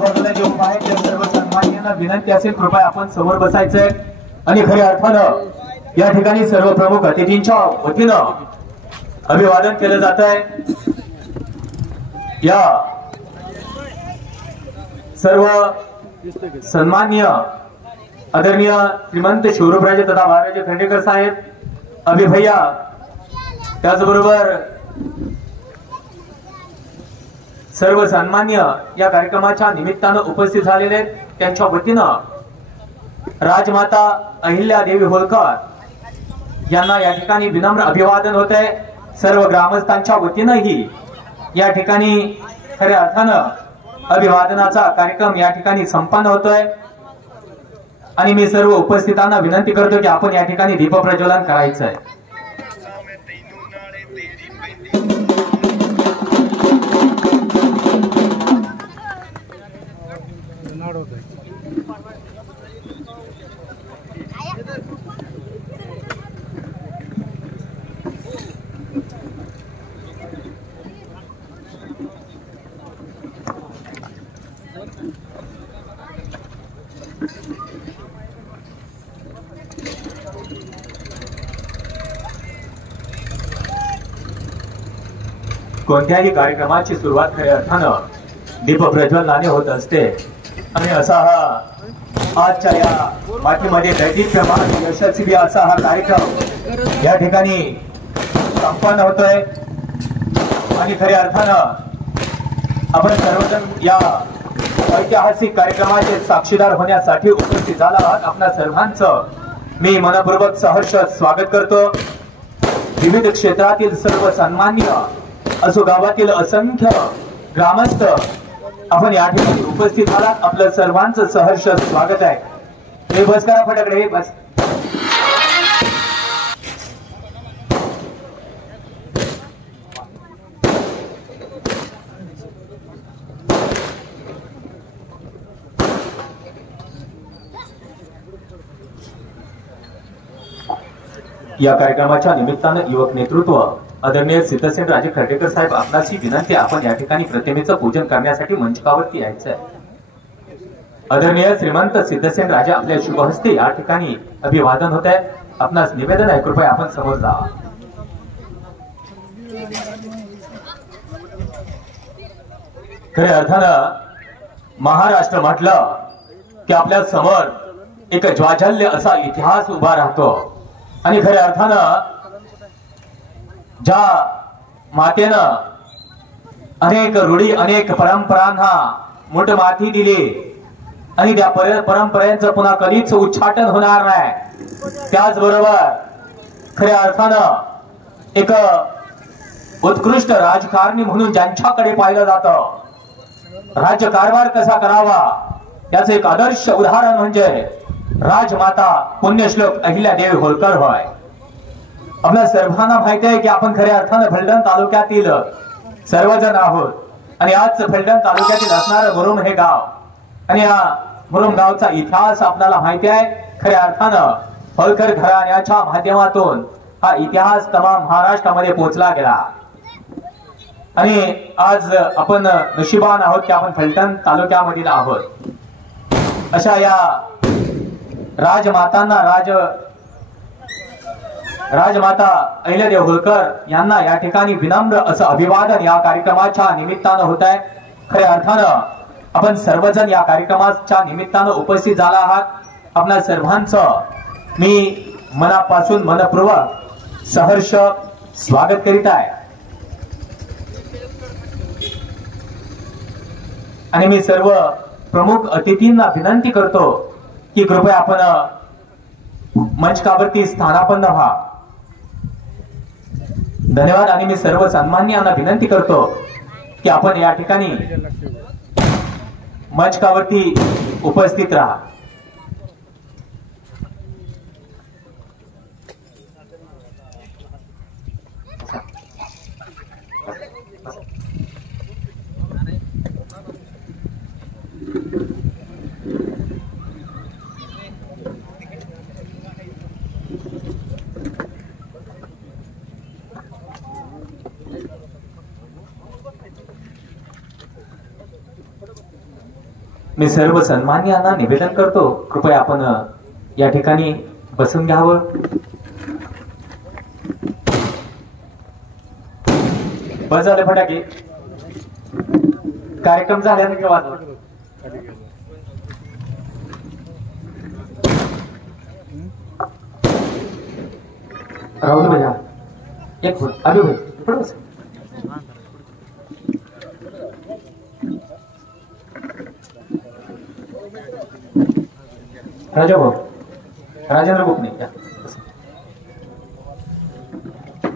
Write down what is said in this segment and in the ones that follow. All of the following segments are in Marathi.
आजूबाजूला जे उभा आहे त्या सर्व सन्मान्यांना विनंती असेल कृपया आपण समोर बसायचंय आणि खऱ्या अर्थानं या ठिकाणी सर्व प्रमुख अतिथींच्या वतीनं अभिवादन केलं जात आहे। या सर्व सन्माननीय आदरणीय श्रीमंत शिवरूपराजे तथा महाराज खंडेकर साहेब अभिभैया त्याचबरोबर सर्व सन्मान्य या कार्यक्रमाच्या निमित्तानं उपस्थित झालेले त्यांच्या वतीनं राजमाता अहिल्यादेवी होळकर यांना या ठिकाणी विनम्र अभिवादन होत आहे। सर्व ग्रामस्थांच्या वतीनंही या ठिकाणी खऱ्या अर्थानं अभिवादनाचा कार्यक्रम या ठिकाणी संपन्न होतोय आणि मी सर्व उपस्थितांना विनंती करतो की आपण या ठिकाणी दीप प्रज्वलन करायचं आहे। कोणत्याही कार्यक्रमाची सुरुवात खऱ्या अर्थानं दीप प्रज्वलनाने होत असते आणि असा हा आजच्या या मातीमध्ये दैदिप्यमान यशस्वी असा हा कार्यक्रम या ठिकाणी संपन्न होतोय आणि खऱ्या अर्थानं आपण सर्वजण या ऐतिहासिक कार्यक्रमाचे साक्षीदार होण्यासाठी उपस्थित झाला आहात। आपल्या सर्वांचं मी मनपूर्वक सहर्ष स्वागत करतो। विविध क्षेत्रातील सर्व सन्माननीय असो गावातील असंख्य ग्रामस्थ आपण या ठिकाणी उपस्थित आहात। आपलं सर्वांचं सहर्ष स्वागत आहे। हे बस करा फटाकडे, हे बस। या कार्यक्रमाच्या निमित्तानं युवक नेतृत्व आदरणीय सिद्धसेन राजे खर्डेकर साहेब आपणास ही विनंती आपण या ठिकाणी प्रतिमेचं पूजन करण्यासाठी मंचकावरती यायचं आहे। आदरणीय श्रीमंत सिद्धसेन राजे आपल्या शुभ हस्ते या ठिकाणी अभिवादन होत आहे। आपणास निवेदन आहे कृपया आपण समोर जा। खऱ्या अर्थानं महाराष्ट्र म्हटलं की आपल्या समोर एक ज्वाज्वल्य असा इतिहास उभा राहतो आणि खऱ्या अर्थानं ज्या मातेनं अनेक रूढी अनेक परंपरांना मोठ माती दिली आणि त्या परंपरेचं पुन्हा कधीच उच्चाटन होणार नाही। त्याचबरोबर खऱ्या अर्थानं एक उत्कृष्ट राजकारणी म्हणून ज्यांच्याकडे पाहिलं जातं राज्यकारभार कसा करावा याचं एक आदर्श उदाहरण म्हणजे राजमाता पुण्यश्लोक अहिल्यादेवी होळकर होय। आपल्या सर्वांना माहिती आहे की आपण खऱ्या अर्थानं फलटण तालुक्यातील सर्वजण आहोत आणि आज फलटण तालुक्यातील असणारं मुरुम हे गाव आणि या मुरुम गावचा इतिहास आपल्याला माहिती आहे। खऱ्या अर्थानं होळकर घराण्याच्या माध्यमातून हा इतिहास तमाम महाराष्ट्रामध्ये पोहोचला गेला आणि आज आपण नशिबान आहोत की आपण फलटण तालुक्यामधील आहोत। अशा या राजमाता अहिल्यादेवी होळकर यांना या ठिकाणी विनम्र असं अभिवादन या कार्यक्रमाच्या निमित्तानं होत आहे। खऱ्या अर्थानं आपण सर्वजण या कार्यक्रमाच्या निमित्तानं उपस्थित झाला आहात। आपल्या सर्वांचं मी मनापासून मनपूर्वक सहर्ष स्वागत करीत आहे आणि मी सर्व प्रमुख अतिथींना विनंती करतो की कृपया आपण मंचकावरती स्थानापन्न व्हा। धन्यवाद आणि मी सर्व सन्माननीयांना विनंती करतो की आपण या ठिकाणी मंचकावरती उपस्थित राहा। मी सर्व सन्मान्यांना निवेदन करतो, कृपया आपण या ठिकाणी बसून घ्यावं. बस झाले फटाके. कार्यक्रम झाल्यानंतर वाजवा. राहुल भैया एक फुट. अभी भाई बस. राजा भाऊ, राजेंद्र बुकने या.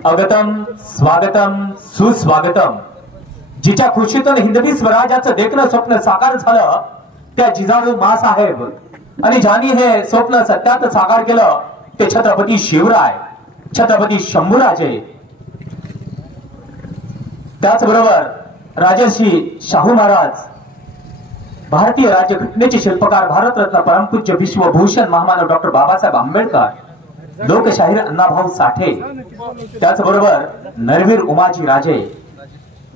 अगतम स्वागतम सुस्वागतम. जिच्या खुशीतून हिंदवी स्वराज्याचं देखणं स्वप्न साकार झालं त्या जिजाऊ मासाहेब आणि ज्यांनी हे स्वप्न सत्यात साकार केलं ते छत्रपती शिवराय, छत्रपती शंभूराजे. त्याचबरोबर राजर्षी शाहू महाराज, भारतीय राज्यघटनेचे शिल्पकार, भारतरत्न परमपूज्य विश्वभूषण महामानव डॉक्टर बाबासाहेब आंबेडकर, लोकशाहीर अण्णाभाऊ साठे, त्याचबरोबर नरवीर उमाजी राजे,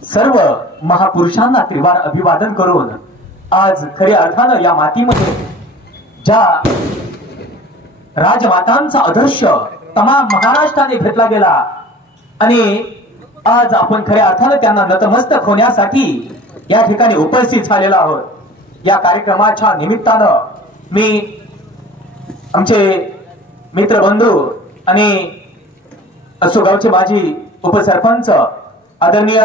सर्व महापुरुषांना त्रिवार अभिवादन करून आज खऱ्या अर्थानं या मातीमध्ये ज्या राजमातांचा आदर्श तमाम महाराष्ट्राने घेतला गेला आणि आज आपण खऱ्या अर्थानं त्यांना नतमस्तक होण्यासाठी या ठिकाणी उपस्थित झालेलो आहोत. या कार्यक्रमाच्या निमित्तानं मी आमचे मित्रबंधू आणि असो गावचे माजी उपसरपंच आदरणीय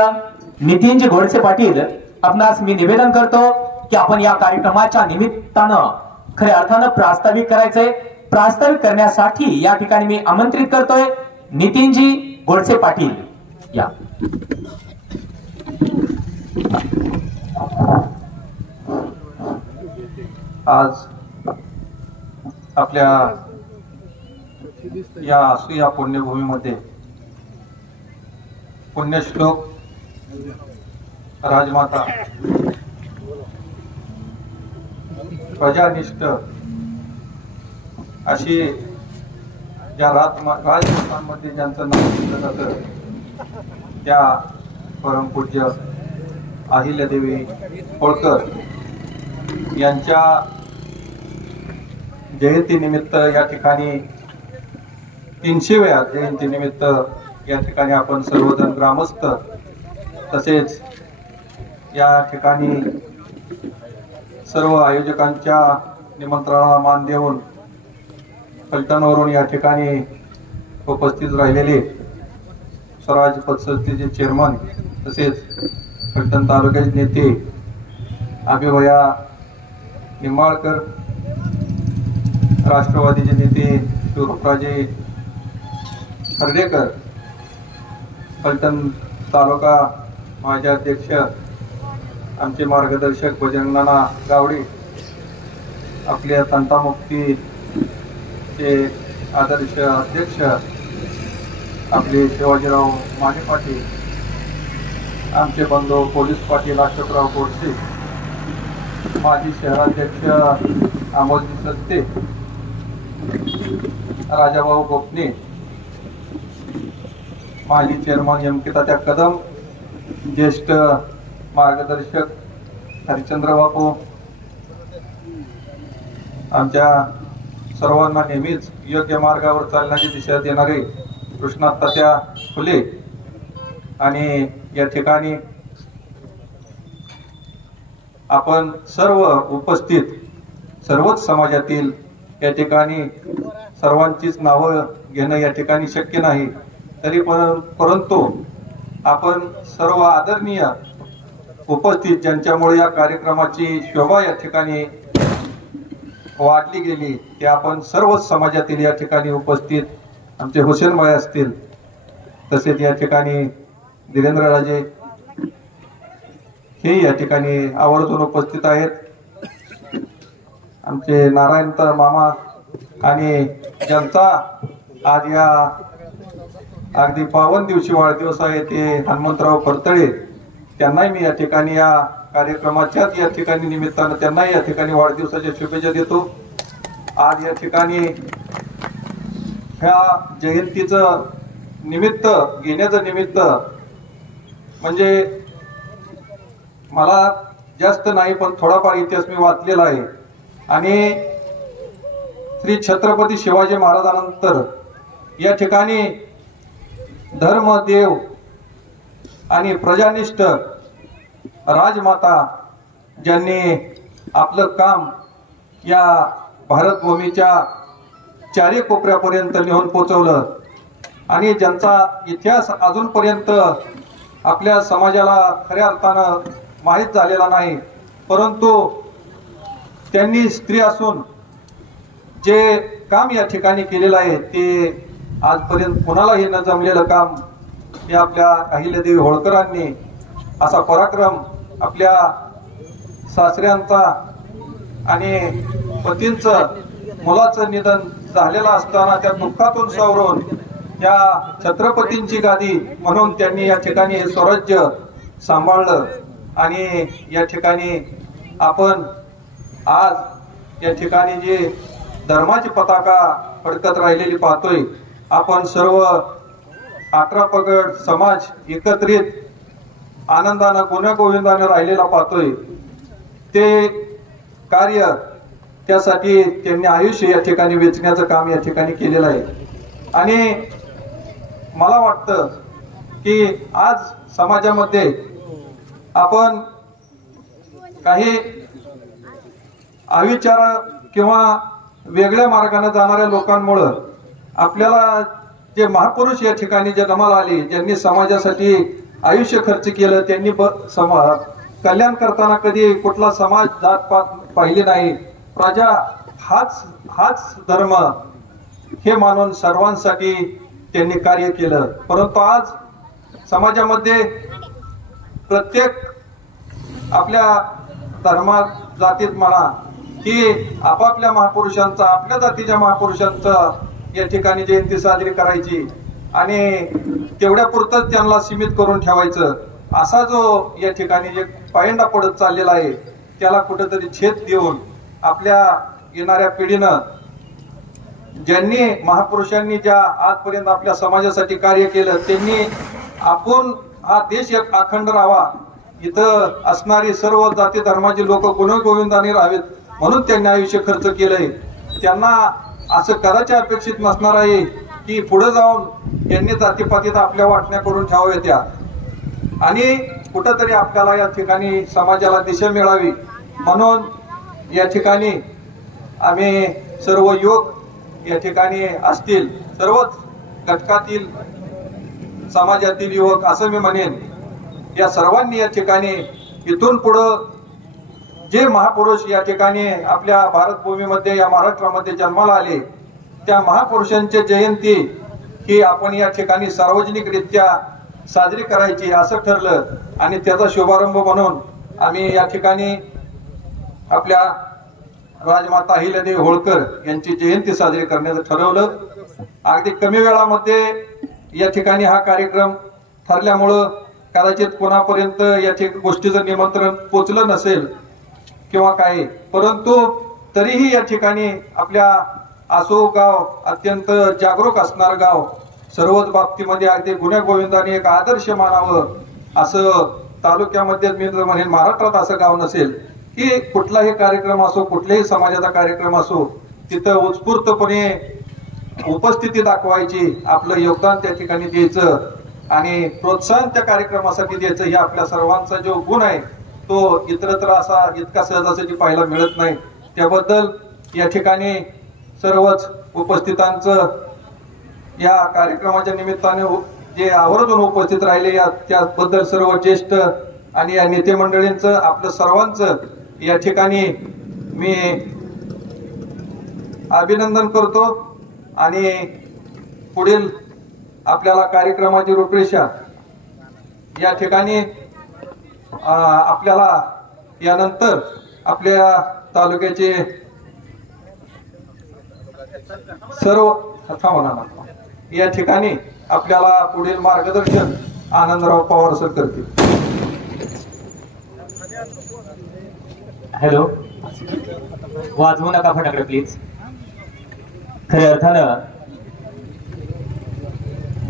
नितीनजी गोडसे पाटील आपणास मी निवेदन करतो की आपण या कार्यक्रमाच्या निमित्तानं खऱ्या अर्थानं प्रास्ताविक करायचंय. प्रास्ताविक करण्यासाठी या ठिकाणी मी आमंत्रित करतोय नितीनजी गोडसे पाटील या. आज आपल्या या आसुया पुण्यभूमीमध्ये पुण्यश्लोक राजमाता प्रजानिष्ठ अशी ज्या राजमातांमध्ये ज्यांचं नाव घेतलं जातं त्या परमपूज्य अहिल्यादेवी होळकर यांच्या जयंतीनिमित्त या ठिकाणी 300व्या जयंतीनिमित्त या ठिकाणी आपण सर्वजण ग्रामस्थ तसेच या ठिकाणी सर्व आयोजकांच्या निमंत्रणाला मान देऊन फलटणवरून या ठिकाणी उपस्थित राहिलेले स्वराज पतसंस्थेचे चेअरमन तसेच फलटण तालुक्याचे नेते अभिभया निंबाळकर, राष्ट्रवादीचे नेते शिवराजे खर्डेकर, फलटण तालुका माजी अध्यक्ष आमचे मार्गदर्शक बजरंगनाना गावडे, आपल्या तंटामुक्तीचे आदर्श अध्यक्ष आपले शिवाजीराव माने पाटील, आमचे बंधू पोलीस पाटील अशोकराव गोडसे, माजी शहराध्यक्ष अमोलजी सत्ते, राजाभाऊ गोपने, माजी चेअरमन यमकितात्या कदम, ज्येष्ठ मार्गदर्शक हरिचंद्र बापू, आमच्या सर्वांना नेहमीच योग्य मार्गावर चालण्याची दिशा देणारे कृष्णात तात्या फुले आणि या ठिकाणी आपण सर्व उपस्थित सर्वच समाजातील या ठिकाणी सर्वांचीच नावं घेणं या ठिकाणी शक्य नाही, तरी परंतु आपण सर्व आदरणीय उपस्थित ज्यांच्यामुळे या कार्यक्रमाची शोभा या ठिकाणी वाढली गेली ते आपण सर्वच समाजातील या ठिकाणी उपस्थित आमचे हुसेनभाई असतील, तसेच या ठिकाणी धीरेंद्रराजे हे या ठिकाणी आवर्जून उपस्थित आहेत, आमचे नारायण मामा आणि ज्यांचा आज या अगदी पावन दिवशी वाढदिवस आहे ते हनुमंतराव परतळे, त्यांनाही मी या ठिकाणी या कार्यक्रमाच्याच या ठिकाणी निमित्तानं त्यांनाही या ठिकाणी वाढदिवसाच्या शुभेच्छा देतो. आज या ठिकाणी ह्या जयंतीचं निमित्त घेण्याचं निमित्त म्हणजे मला जास्त नाही पण थोडाफार इतिहास मी वाचलेला आहे. आणि श्री छत्रपती शिवाजी महाराजांनंतर या ठिकाणी धर्म, देव आणि प्रजानिष्ठ राजमाता ज्यांनी आपलं काम या भारतभूमीच्या चारी कोपऱ्यापर्यंत नेऊन पोचवलं आणि ज्यांचा इतिहास अजूनपर्यंत आपल्या समाजाला खऱ्या अर्थानं माहीत झालेला नाही, परंतु त्यांनी स्त्री असून जे काम या ठिकाणी केलेलं आहे ते आजपर्यंत कोणालाही न जमलेलं काम हे आपल्या अहिल्यादेवी होळकरांनी असा पराक्रम आपल्या सासऱ्यांचा आणि पतींचं मुलाचं निधन झालेलं असताना त्या दुःखातून सावरून त्या छत्रपतींची गादी म्हणून त्यांनी या ठिकाणी हे स्वराज्य सांभाळलं. आणि या ठिकाणी आपण आज या ठिकाणी जी धर्माची पताका फडकत राहिलेली पाहतोय, आपण सर्व 18 पगड समाज एकत्रित आनंदानं गुण्यागोविंदानं राहिलेला पाहतोय. ते कार्य त्यासाठी त्यांनी आयुष्य या ठिकाणी वेचण्याचं काम या ठिकाणी केलेलं आहे. आणि मला वाटतं की आज समाजामध्ये आपण काही अविचार किंवा वेगळ्या मार्गाने जाणाऱ्या लोकांमुळं आपल्याला जे महापुरुष या ठिकाणी जन्माला आले, ज्यांनी समाजासाठी आयुष्य खर्च केलं, त्यांनी कल्याण करताना कधी कुठला समाज जातपात पाहिली नाही. प्रजा हाच धर्म हे मानून सर्वांसाठी त्यांनी कार्य केलं. परंतु आज समाजामध्ये प्रत्येक आपल्या धर्मात जातीत म्हणा की आपापल्या महापुरुषांचा, आपल्या जातीच्या महापुरुषांचा या ठिकाणी जयंती साजरी करायची आणि तेवढ्या पुरतच त्यांना सीमित करून ठेवायचं, असा जो या ठिकाणी जे पायंडा पडत चाललेला आहे त्याला कुठेतरी छेद देऊन आपल्या येणाऱ्या पिढीनं ज्यांनी महापुरुषांनी ज्या आजपर्यंत आपल्या समाजासाठी कार्य केलं त्यांनी आपण हा देश एक अखंड राहावा, इथं असणारी सर्व जाती धर्माची लोक गुणगोविंदाने राहावेत म्हणून त्यांनी आयुष्य खर्च केलंय. त्यांना असं करायचे अपेक्षित नसणार आहे की पुढे जाऊन यांनी जातीपातीत आपल्या वाटण्या करून ठेवाव्या त्या आणि कुठंतरी आपल्याला या ठिकाणी समाजाला दिशा मिळावी म्हणून या ठिकाणी आम्ही सर्व युवक या ठिकाणी असतील, सर्वच घटकातील समाजातील युवक असं मी म्हणेन, या सर्वांनी या ठिकाणी इथून पुढं जे महापुरुष या ठिकाणी आपल्या भारतभूमीमध्ये या महाराष्ट्रामध्ये जन्माला आले त्या महापुरुषांची जयंती ही आपण या ठिकाणी सार्वजनिकरित्या साजरी करायची असं ठरलं आणि त्याचा शुभारंभ म्हणून आम्ही या ठिकाणी आपल्या राजमाता अहिल्यादेवी होळकर यांची जयंती साजरी करण्याचं ठरवलं. अगदी कमी वेळामध्ये या ठिकाणी हा कार्यक्रम ठरल्यामुळं कदाचित कोणापर्यंत या गोष्टीचं निमंत्रण पोचलं नसेल किंवा काय, परंतु तरीही या ठिकाणी आपल्या आसो गाव अत्यंत जागरूक असणार गाव, सर्वच बाबतीमध्ये अगदी गुण्यागोविंदाने एक आदर्श मानावं असं तालुक्यामध्ये मी म्हणेन महाराष्ट्रात असं गाव नसेल की कुठलाही कार्यक्रम असो, कुठल्याही समाजाचा कार्यक्रम असो, तिथं उत्स्फूर्तपणे उपस्थिती दाखवायची, आपलं योगदान त्या ठिकाणी द्यायचं आणि प्रोत्साहन त्या कार्यक्रमासाठी द्यायचं. ही आपल्या सर्वांचा जो गुण आहे तो इतरत्र असा इतका सहजासहजी पाहायला मिळत नाही. त्याबद्दल या ठिकाणी सर्वच उपस्थितांचं या कार्यक्रमाच्या निमित्ताने जे आवर्जून उपस्थित राहिले त्याबद्दल सर्व ज्येष्ठ आणि या नेते मंडळींचं आपलं सर्वांचं या ठिकाणी मी अभिनंदन करतो आणि पुढील आपल्याला कार्यक्रमाची रूपरेषा या ठिकाणी आपल्याला यानंतर आपल्या तालुक्याचे सर्व या ठिकाणी आपल्याला पुढील मार्गदर्शन आनंदराव पवार सर करतील. हॅलो, वाजवू नका फटाकडे प्लीज. खऱ्या अर्थानं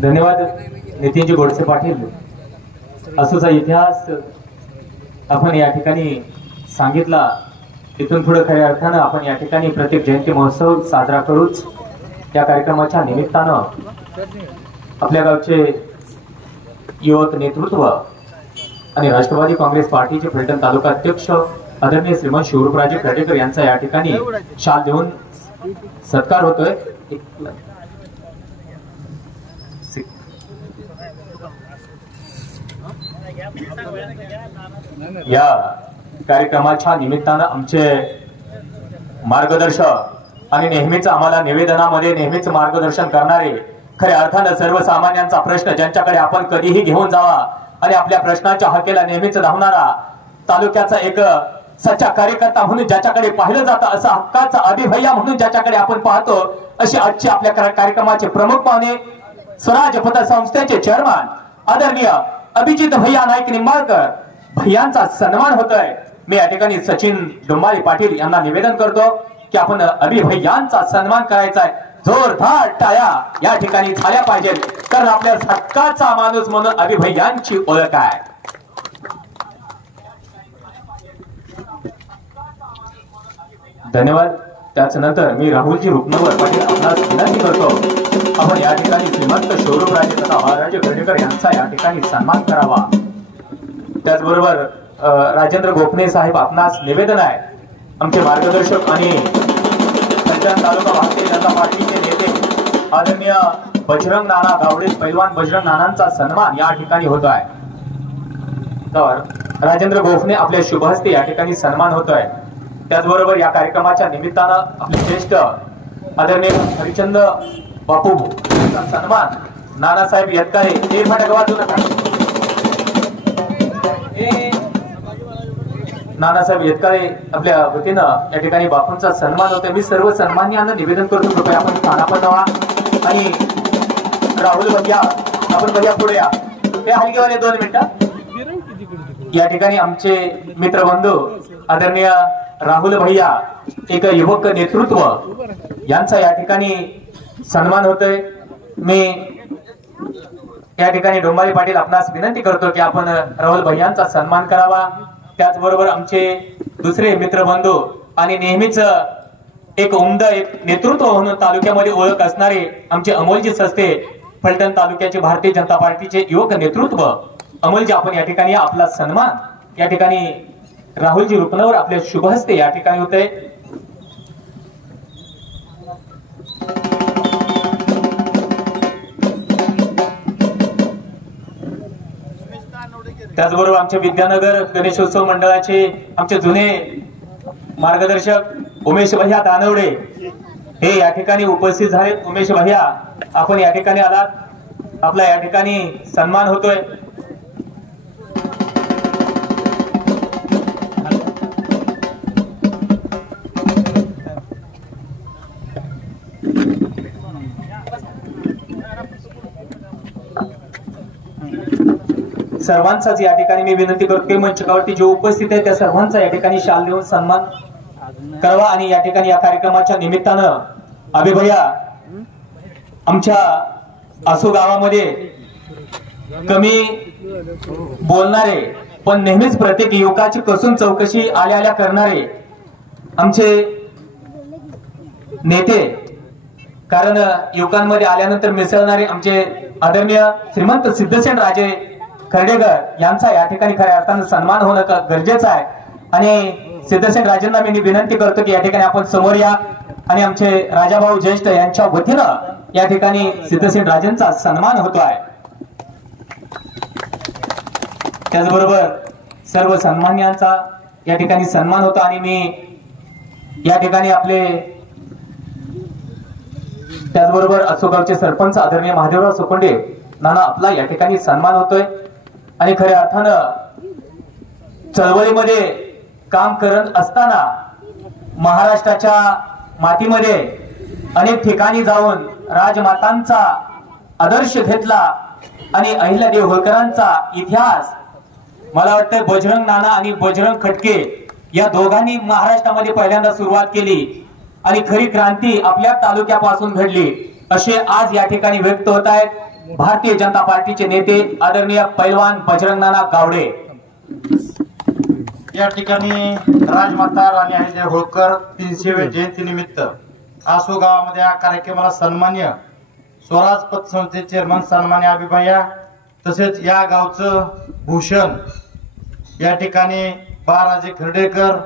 धन्यवाद नितीनजी गोडसे पाटील. असोचा इतिहास आपण या ठिकाणी सांगितला तिथून पुढे खऱ्या अर्थानं आपण या ठिकाणी प्रत्येक जयंती महोत्सव साजरा करूच. या कार्यक्रमाच्या निमित्तानं आपल्या गावचे युवक नेतृत्व आणि राष्ट्रवादी काँग्रेस पार्टीचे फलटण तालुका अध्यक्ष आदरणीय श्रीमंत शिवरूपराजे खर्डेकर यांचा या ठिकाणी शाल देऊन सत्कार होतोय. या कार्यक्रमाच्या निमित्तानं आमचे मार्गदर्शक आणि नेहमीच आम्हाला निवेदनामध्ये नेहमीच मार्गदर्शन करणारे खऱ्या अर्थानं सर्वसामान्यांचा प्रश्न ज्यांच्याकडे आपण कधीही घेऊन जावा आणि आपल्या प्रश्नाच्या हकेला नेहमीच धावणारा तालुक्याचा एक सच्चा कार्यकर्ता म्हणून ज्याच्याकडे पाहिलं जातं असा हक्काचा अभिभैया म्हणून ज्याच्याकडे आपण पाहतो अशी आजची आपल्या कार्यक्रमाचे प्रमुख पाहुणे स्वराज पतसंस्थेचे चेअरमन आदरणीय अभिजित भैया नाईक निंबाळकर भैयांचा सन्मान होतोय. मी या ठिकाणी सचिन डोंबाळे पाटील यांना निवेदन करतो की आपण अभिभैयांचा सन्मान करायचा आहे. जोरदार टाळ्या या ठिकाणी झाल्या पाहिजेत कारण आपल्या हक्काचा माणूस म्हणून अभिभैयांची ओळख आहे. धन्यवाद. त्याच नंतर मी राहुलजी रुक्मवर पाटील आपणास विनंती करतो आपण या ठिकाणी श्रीमंत शिवरूपराजे तथा महाराज खर्डेकर यांचा या ठिकाणी सन्मान करावा. त्याचबरोबर राजेंद्र गोपने साहेब आपणास निवेदन आहे. आमचे मार्गदर्शक आणि फलटण तालुका भारतीय जनता पार्टीचे नेते आदरणीय बजरंग नाना गावडे पैलवान बजरंग नानांचा सन्मान या ठिकाणी होतो आहे. तर राजेंद्र गोपने आपल्या शुभहस्ते या ठिकाणी सन्मान होतोय. त्याचबरोबर या कार्यक्रमाच्या निमित्तानं आपले ज्येष्ठ आदरणीय हरिचंद बापू यांचा सन्मान नानासाहेब यत्काळे एक फटक वाजू नका. नानासाहेब यत्काळे आपल्या वतीनं या ठिकाणी बापूंचा सन्मान होतोय. मी सर्व सन्मान्यांना निवेदन करतो कृपया आपण स्थानापन्न व्हा आणि राहुल भैया आपण भैया पुढे या. ते हलगेवाले 2 मिनिटं. या ठिकाणी आमचे मित्रबंधू आदरणीय राहुल भैया एक युवक नेतृत्व यांचा या ठिकाणी सन्मान होतोय. मी या ठिकाणी डोंबाळे पाटील आपणास विनंती करतो की आपण राहुल भैयांचा सन्मान करावा. त्याचबरोबर आमचे दुसरे मित्रबंधू आणि नेहमीच एक उमदा एक नेतृत्व म्हणून तालुक्यामध्ये ओळख असणारे आमचे अमोलजी सस्ते फलटण तालुक्याचे भारतीय जनता पार्टीचे युवक नेतृत्व अमोलजी आपण या ठिकाणी आपला सन्मान या ठिकाणी राहुलजी रुपनवर आपल्या शुभहस्ते या ठिकाणी होते. त्याचबरोबर आमच्या विद्यानगर गणेशोत्सव मंडळाचे आमचे जुने मार्गदर्शक उमेश भैया दानवडे हे या ठिकाणी उपस्थित झाले. उमेश भैया आपण या ठिकाणी आलात. आपला या ठिकाणी सन्मान होतोय. सर्वांचाच या ठिकाणी मी विनंती करतो की मंचकावरती जो उपस्थित आहे त्या सर्वांचा या ठिकाणी शाल देऊन सन्मान करावा. आणि या ठिकाणी या कार्यक्रमाच्या निमित्तानं अभिभैया आमच्या आसू गावामध्ये कमी बोलणारे पण नेहमीच प्रत्येक युवकाची कसून चौकशी आल्या आल्या करणारे आमचे नेते कारण युवकांमध्ये आल्यानंतर मिसळणारे आमचे आदरणीय श्रीमंत सिद्धसेन राजे खर्डेकर यांचा या ठिकाणी खऱ्या अर्थानं सन्मान होणं गरजेचं आहे. आणि सिद्धसेन राजेंना मी विनंती करतो की या ठिकाणी आपण समोर या आणि आमचे राजाभाऊ ज्येष्ठ यांच्या वतीनं या ठिकाणी सिद्धसेन राजेंचा सन्मान होतो आहे. त्याचबरोबर सर्व सन्मान्यांचा या ठिकाणी सन्मान होतो. आणि मी या ठिकाणी आपले त्याचबरोबर असोगावचे सरपंच आदरणीय महादेवराव सोकोंडे नाना आपला या ठिकाणी सन्मान होतोय. आणि खऱ्या अर्थानं चळवळीमध्ये काम करत असताना महाराष्ट्राच्या मातीमध्ये अनेक ठिकाणी जाऊन राजमातांचा आदर्श घेतला आणि अहिल्यादेवी होळकरांचा इतिहास मला वाटतं बजरंग नाना आणि बजरंग खटके या दोघांनी महाराष्ट्रामध्ये पहिल्यांदा सुरुवात केली आणि खरी क्रांती आपल्या तालुक्यापासून घडली असे आज या ठिकाणी व्यक्त होत आहेत भारतीय जनता पार्टीचे नेते आदरणीय पैलवान बजरंग नाना गावडे. या ठिकाणी राजमाता राणी अहिल्या होळकर 300व्या जयंती निमित्त आसो गावामध्ये या कार्यक्रमाला सन्मान्य स्वराज पतसंस्थेचे चेअरमन सन्मान्य अभिभया तसेच या गावचं भूषण या ठिकाणी बाळराजे खर्डेकर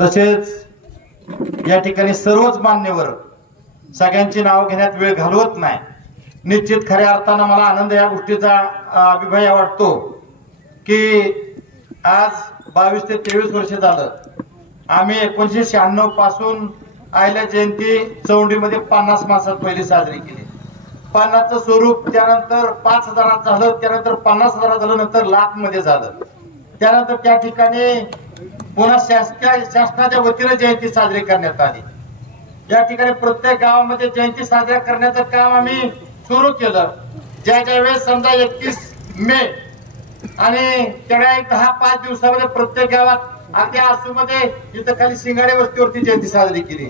तसेच या ठिकाणी सर्वच मान्यवर सगळ्यांची नाव घेण्यात वेळ घालवत नाही। निश्चित खऱ्या अर्थानं मला आनंद या गोष्टीचा अभिभया वाटतो की आज 22 ते 23 वर्ष झालं आम्ही 1996 पासून आयल्या जयंती चौंडीमध्ये 50 मासात पहिली साजरी केली। 50चं स्वरूप त्यानंतर 5000 झालं, त्यानंतर 50,000 झालं, नंतर लाख मध्ये झालं। त्यानंतर त्या ठिकाणी पुन्हा शासनाच्या वतीने जयंती साजरी करण्यात आली। या ठिकाणी प्रत्येक गावामध्ये जयंती साजरा करण्याचं काम आम्ही सुरू केलं। ज्या वेळेस समजा 31 मे आणि त्या 10-5 दिवसामध्ये प्रत्येक गावात अगदी आसूमध्ये इथं खाली शिंगाडे वस्तीवरती जयंती साजरी केली।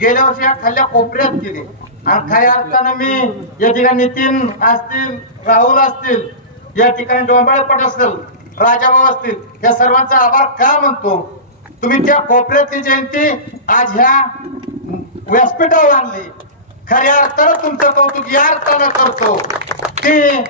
गेल्या वर्षी या खाल्ल्या कोपऱ्यात केली आणि खऱ्या अर्थानं मी या ठिकाणी नितीन असतील, राहुल असतील, या ठिकाणी डोंबाळे पट असतील, राजाभाऊ असतील, या सर्वांचा आभार का म्हणतो। तुम्ही त्या कोपऱ्यातली जयंती आज ह्या व्यासपीठावर आणली। खऱ्या अर्थानं तुमचं कौतुक या अर्थानं करतो की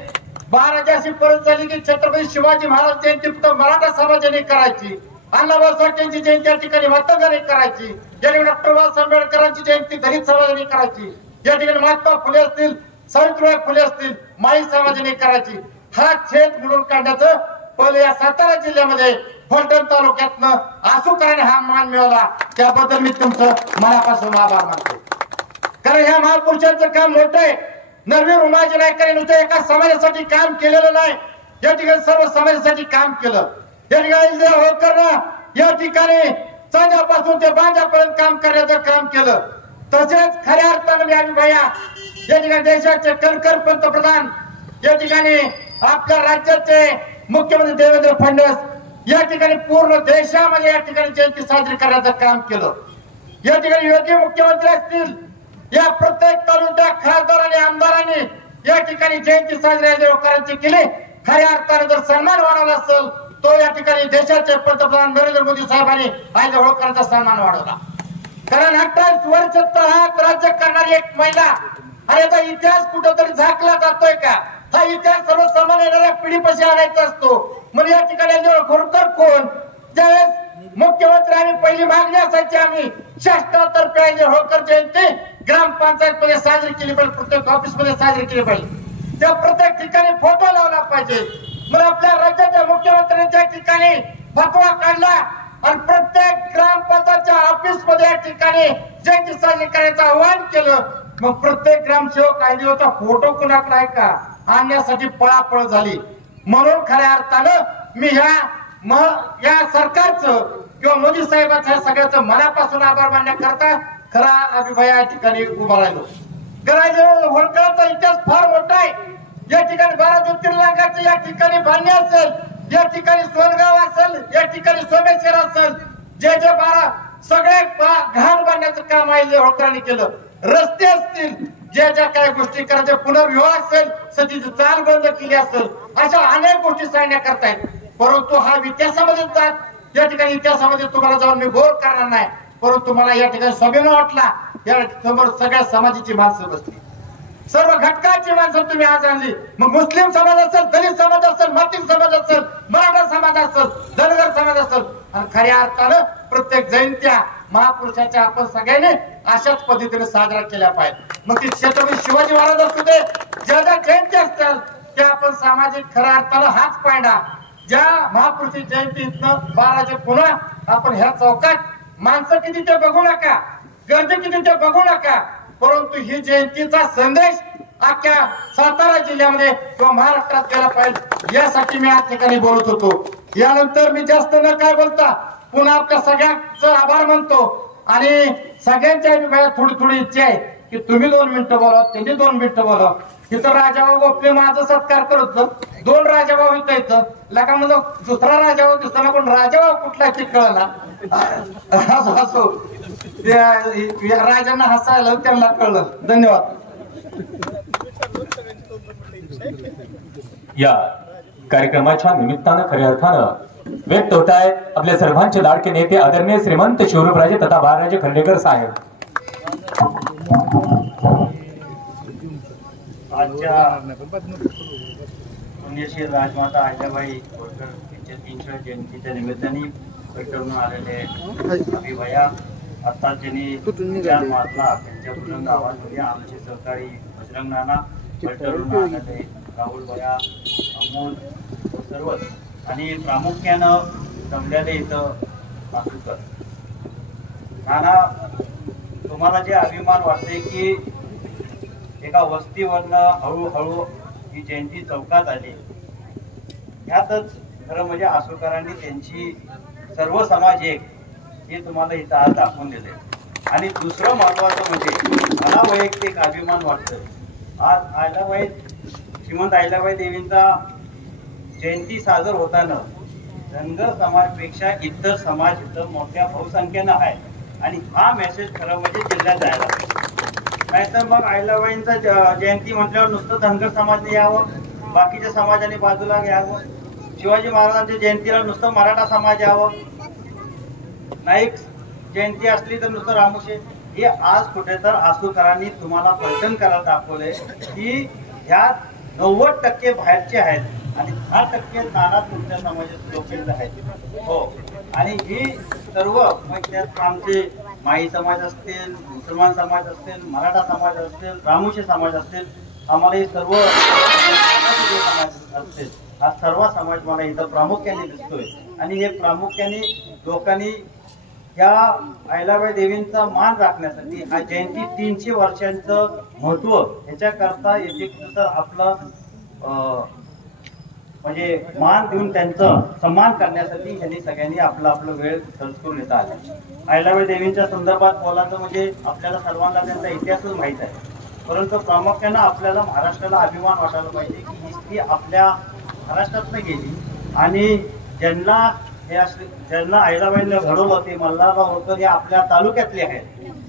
महाराज अशी परत झाली की छत्रपती शिवाजी महाराज जयंती फक्त मराठा समाजाने करायची, अण्णाभाऊ साठेंची जयंती या ठिकाणी मतदारांनी करायची, या ठिकाणी डॉक्टर बाबासाहेब आंबेडकरांची जयंती दलित समाजाने करायची, या ठिकाणी महात्मा फुले असतील, सावित्रीबाई फुले असतील, माळी समाजाने करायची। हा छेद मोडून काढण्याचं पहिले या सातारा जिल्ह्यामध्ये फलटण तालुक्यातनं आसूकरांनी हा मान मिळवला, त्याबद्दल मी तुमचं मनापासून आभार मानतो। कारण ह्या महापुरुषांचं काम मोठं आहे। नरवीर उमाजी नाईकांनी नुसतं एका समाजासाठी काम केलेलं नाही, या ठिकाणी सर्व समाजासाठी काम केलं। या ठिकाणी होळकरनं या ठिकाणी चांजापासून ते बांजापर्यंत काम करण्याचं काम केलं। तसेच खऱ्या अर्थानं मी अभिभया या ठिकाणी देशाचे कणखर पंतप्रधान, या ठिकाणी आपल्या राज्याचे मुख्यमंत्री देवेंद्र फडणवीस या ठिकाणी पूर्ण देशामध्ये या ठिकाणी जयंती साजरी करण्याचं काम केलं। या ठिकाणी योग्य मुख्यमंत्री असतील, या प्रत्येक तालुक्या खासदारांनी आमदारांनी या ठिकाणी जयंती साजरी होळकरांची केली। खऱ्या अर्थाने जर सन्मान वाढवला असेल तो या ठिकाणी देशाचे पंतप्रधान नरेंद्र मोदी साहेबांनी आज होळकरांचा सन्मान वाढवला। कारण 28 वर्ष तळात राज्य करणारी एक महिला, अरे याचा इतिहास कुठेतरी झाकला जातोय का? हा इतिहास सर्वसामान्य येणाऱ्या पिढीपाशी आणायचा असतो। म्हणजे या ठिकाणी होळकर कोण? ज्यावेळेस मुख्यमंत्री आम्ही पहिली मागणी असायची, आम्ही शासनातर्फे होळकर जयंती ग्रामपंचायत मध्ये साजरी केली पाहिजे, प्रत्येक ऑफिस मध्ये साजरी केली पाहिजे, त्या प्रत्येक ठिकाणी फोटो लावला पाहिजे। मग आपल्या राज्याच्या मुख्यमंत्र्यांच्या ठिकाणी फतवा काढला आणि प्रत्येक ग्रामपंचायतच्या ऑफिस मध्ये या ठिकाणी जयंती साजरी करायचं आवाहन केलं। मग प्रत्येक ग्रामसेवक काही दिवसा फोटो कुणाकडे आहे का आणण्यासाठी पळापळ झाली। म्हणून खऱ्या अर्थानं मी या सरकारचं किंवा मोदी साहेबांच्या सगळ्याचं मनापासून आभार मानण्याकरता खरा अभिभया या ठिकाणी उभा राहिलो। होळकरांचा इतिहास फार मोठा आहे। या ठिकाणी 12 ज्योतिर्लिंगाचं या ठिकाणी बांधणे असेल, या ठिकाणी सोनगाव असेल, या ठिकाणी सोमेश्वर असेल, जे 12 सगळे घाण बांधण्याचं काम आहे होळकरांनी केलं। रस्ते असतील, ज्या काही गोष्टी करायच्या, पुनर्विवाह असेल, सतीची चाल बंद केली असेल, अशा अनेक गोष्टी सांगण्याकरता आहेत। परंतु हा इतिहासामध्ये जात या ठिकाणी इतिहासामध्ये तुम्हाला जाऊन मी बोर करणार नाही, परंतु मला या ठिकाणी सभेनं वाटला या समोर सगळ्या समाजाची माणसं बसली, सर्व घटकाची माणसं तुम्ही आज आणली। मग मुस्लिम समाज असेल, दलित समाज असेल, मातीम समाज असेल, मराठा समाज असेल, धनगर समाज असेल, आणि खऱ्या अर्थानं प्रत्येक जयंत्या महापुरुषाच्या आपण सगळ्यांनी अशाच पद्धतीने साजरा केल्या पाहिजे। मग ती छत्रपती शिवाजी महाराज असू दे, ज्या जयंती असतील त्या आपण सामाजिक खऱ्या अर्थानं हाच पायंडा ज्या महापुरुषी जयंतीतनं 12 पुन्हा आपण ह्या चौकात माणसं किती ते बघू नका, गर्दी किती ते बघू नका, परंतु ही जयंतीचा संदेश अख्ख्या सातारा जिल्ह्यामध्ये किंवा महाराष्ट्रात गेला पाहिजे, यासाठी मी आज ठिकाणी बोलत होतो। यानंतर मी जास्त न काय बोलता पुन्हा आपल्या सगळ्यांचा आभार मानतो आणि सगळ्यांच्या थोडी इच्छा आहे की तुम्ही 2 मिनिटं बोला, त्यांनी 2 मिनिटं बोला। इथं राजाभाऊ गोपले माझा सत्कार करत होत, 2 राजाभाऊ इथं लका म्हणलं दुसरा राजाभाऊ दिसताना, पण राजाभाऊ कुठला ते कळला। हसो राजांना हसायला त्यांना कळलं। धन्यवाद। या कार्यक्रमाच्या निमित्तानं खऱ्या अर्थानं व्यक्त होत आहेत आपले सर्वांचे लाडके नेते आदरणीय श्रीमंत शिवराजे तथा बाळराजे खंडेकर साहेब. आजच्या पुण्यश्री राजमाता अहिल्याबाई होळकर यांच्या 300 जयंतीच्या निमित्ताने पैठणहून आलेले अभिभया आता ज्यांनी विचार मारला त्यांच्याकडून गावामध्ये आमचे सहकारी बजरंग नाना, पैठणहून आलेले राहुल भया, अमोल सर्वच आणि प्रामुख्यानं जमलेले इथं मातुकर नाना. तुम्हाला जे अभिमान वाटते की एका वस्तीवरनं हळूहळू ही जयंती चौकात आली, ह्यातच खरं म्हणजे आसुकरांनी त्यांची सर्व समाज एक हे तुम्हाला इथं आज दाखवून दिले. आणि दुसरं महत्वाचं म्हणजे मला वैयक्तिक अभिमान वाटतं, आज अहिल्याबाई श्रीमंत अहिल्याबाई देवींचा जयंती साजर होताना धनगर समाजपेक्षा इतर समाज इथं मोठ्या बहुसंख्येनं आहे आणि हा मेसेज खरं म्हणजे जिल्ह्यात जायला नाहीतर मग अहिल्याबाईंचा जयंती म्हटल्यावर नुसतं धनगर समाजने यावं, बाकीच्या समाजाने बाजूला घ्यावं, शिवाजी महाराजांच्या जयंतीला नुसतं मराठा समाज यावं, नाईक जयंती असली तर नुसतं रामोशे. हे आज कुठे तर आसुकरांनी तुम्हाला पलटण करायला दाखवले की ह्यात 90% बाहेरचे आहेत आणि 10% नाना तुमच्या समाजात लोक आहेत. हो, आणि ही सर्व मग त्यात आमचे माई समाज असतील, मुसलमान समाज असतील, मराठा समाज असतील, रामोशी समाज असतील, आम्हाला हे सर्व समाज असतील, हा सर्व समाज मला इथं प्रामुख्याने दिसतोय. आणि हे प्रामुख्याने लोकांनी या अहिल्याबाई देवींचा मान राखण्यासाठी हा जयंती 300 वर्षांचं महत्व ह्याच्याकरता एक तर आपलं म्हणजे मान देऊन त्यांचं सन्मान करण्यासाठी यांनी सगळ्यांनी आपला वेळ खर्च करून येत आला. अहिल्याबाई देवींच्या संदर्भात बोलायचं म्हणजे आपल्याला सर्वांना त्यांचा इतिहासच माहीत आहे, परंतु प्रामुख्यानं आपल्याला महाराष्ट्राला अभिमान वाटायला पाहिजे की ही स्त्री आपल्या महाराष्ट्रातनं गेली आणि ज्यांना अहिल्याबाईंनी घडवलं ते मल्हारराव होळकर हे आपल्या तालुक्यातले आहेत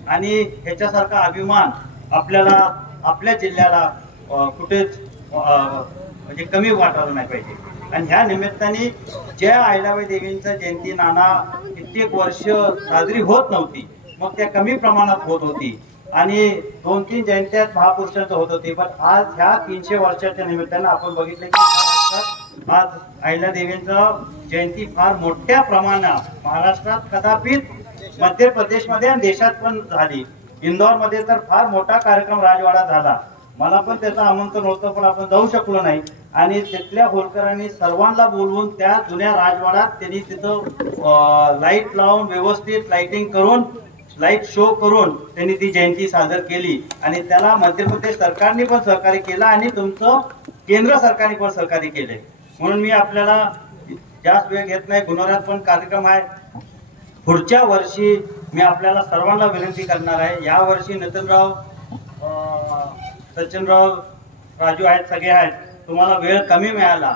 आणि ह्याच्यासारखा अभिमान आपल्याला आपल्या जिल्ह्याला कुठेच म्हणजे कमी वाटायला नाही पाहिजे. आणि ह्या निमित्ताने ज्या अहिल्याबाई देवींचा जयंती नाना कित्येक वर्ष साजरी होत नव्हती, मग त्या कमी प्रमाणात होत होती आणि 2-3 जयंत्यात महापुरुषांचं होत होती, पण आज ह्या 300 वर्षाच्या निमित्तानं आपण बघितलं की महाराष्ट्रात आज अहिल्या देवींचं जयंती फार मोठ्या प्रमाणात महाराष्ट्रात कदापित मध्य प्रदेशमध्ये आणि देशात पण झाली. इंदोरमध्ये तर फार मोठा कार्यक्रम राजवाडा झाला. मला पण त्याचं आमंत्रण होतं पण आपण जाऊ शकलो नाही आणि तिथल्या होळकरांनी सर्वांना बोलवून त्या जुन्या राजवाड्यात त्यांनी तिथं लाईट लावून व्यवस्थित लाइटिंग करून लाईट शो करून त्यांनी ती जयंती साजर केली आणि त्याला मध्य प्रदेश सरकारने पण सहकार्य केलं आणि तुमचं केंद्र सरकारने पण सहकार्य केले. म्हणून मी आपल्याला जास्त वेळ घेत नाही, गुणवत्तापूर्ण पण कार्यक्रम आहे. पुढच्या वर्षी मी आपल्याला सर्वांना विनंती करणार आहे, या वर्षी नितीनराव सचिनराव राजू आहेत, सगळे आहेत, तुम्हाला वेळ कमी मिळाला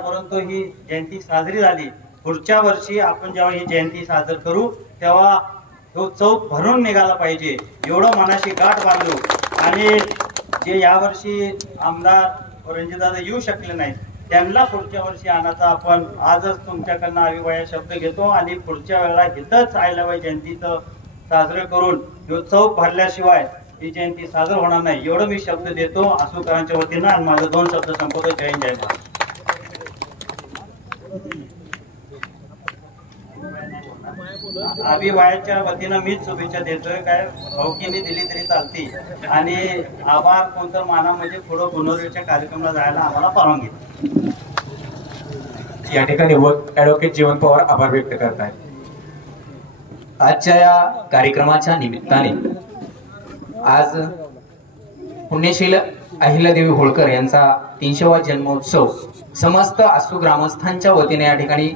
परंतु ही जयंती साजरी झाली. पुढच्या वर्षी आपण जेव्हा ही जयंती साजर करू तेव्हा तो चौक भरून निघाला पाहिजे एवढं मनाशी गाठ बांधू. आणि जे यावर्षी आमदार रणजितदादा येऊ शकले नाहीत त्यांना पुढच्या वर्षी आणायचा आपण आजच तुमच्याकडनं अभिवाया शब्द घेतो आणि पुढच्या वेळेला इथंच अहिल्याबाई जयंतीचं साजरं करून चौक भरल्याशिवाय ही जयंती साजर होणार नाही एवढं मी शब्द देतो आसुकरांच्या वतीनं आणि माझं 2 शब्द संपवतो. जय हिंद, जय भारत. अभिवायाच्या वतीनं मीच शुभेच्छा देतोय, काय भाऊकीने दिली तरी चालती आणि आभार कोणतं माना म्हणजे पुढं गुणवत्तेच्या कार्यक्रमाला जायला आम्हाला परवानगी. या ठिकाणी ऍडव्होकेट जीवन पवार आभार व्यक्त करत आहेत. आजच्या या कार्यक्रमाच्या निमित्ताने आज पुण्यशील अहिल्यादेवी होळकर यांचा 300वा जन्मोत्सव समस्त आसू ग्रामस्थांच्या वतीने या ठिकाणी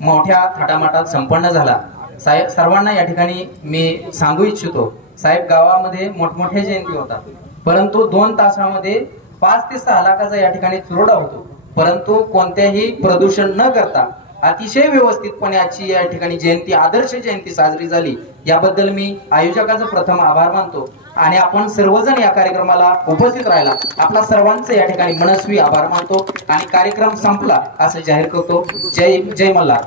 मोठ्या थाटामाटात संपन्न झाला. साहेब सर्वांना या ठिकाणी मी सांगू इच्छितो, साहेब गावामध्ये मोठमोठ्या जयंती होतात परंतु 2 तासामध्ये 5 ते 6 लाखाचा या ठिकाणी चुरडा होतो, परंतु कोणत्याही प्रदूषण न करता अतिशय व्यवस्थितपणे आजची या ठिकाणी जयंती आदर्श जयंती साजरी झाली. याबद्दल मी आयोजकाचा प्रथम आभार मानतो. आणि आपण सर्वजण या कार्यक्रमाला उपस्थित राहिला आपला सर्वांचे या ठिकाणी मनस्वी आभार मानतो आणि कार्यक्रम संपला असं जाहीर करतो. जय मल्हार.